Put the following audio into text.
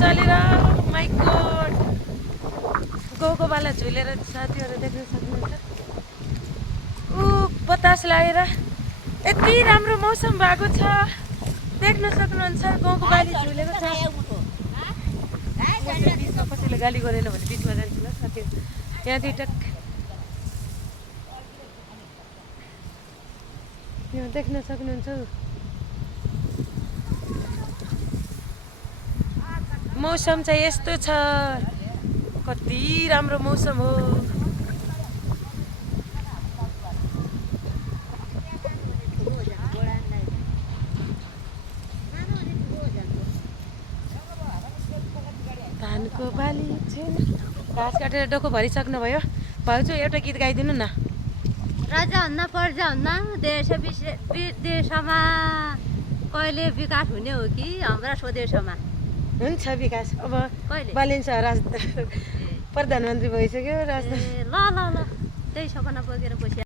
चलेर my God गाउँको बाला झुलेर साथीहरू देख्न सक्नुहुन्छ ऊ बतास लागेर यति राम्रो मौसम भएको छ देख्न सक्नुहुन्छ गाउँको बाली झुलेको छ बिचमा कसैले गाली गरेन भने बिचमा जान्छु ल साथीहरू यहाँ दुईटा यहाँ देख्न सक्नुहुन्छ मौसम चाहिँ यस्तो छ कति राम्रो मौसम हो धानको बाली छैन घाँस काटेर डोको भरिसक्नुभयो भाउजू एउटा गीत गाइदिनु न राजा हुन्न प्रजा हुन्न देश विदेशमा कहिले विकास हुने हो कि हाम्रा स्वदेशमा हुन्छ विकास अब कहिले बालिन्छ प्रधानमन्त्री भइसक्यो ल ल ल त्यही सपना बोकेर बसिया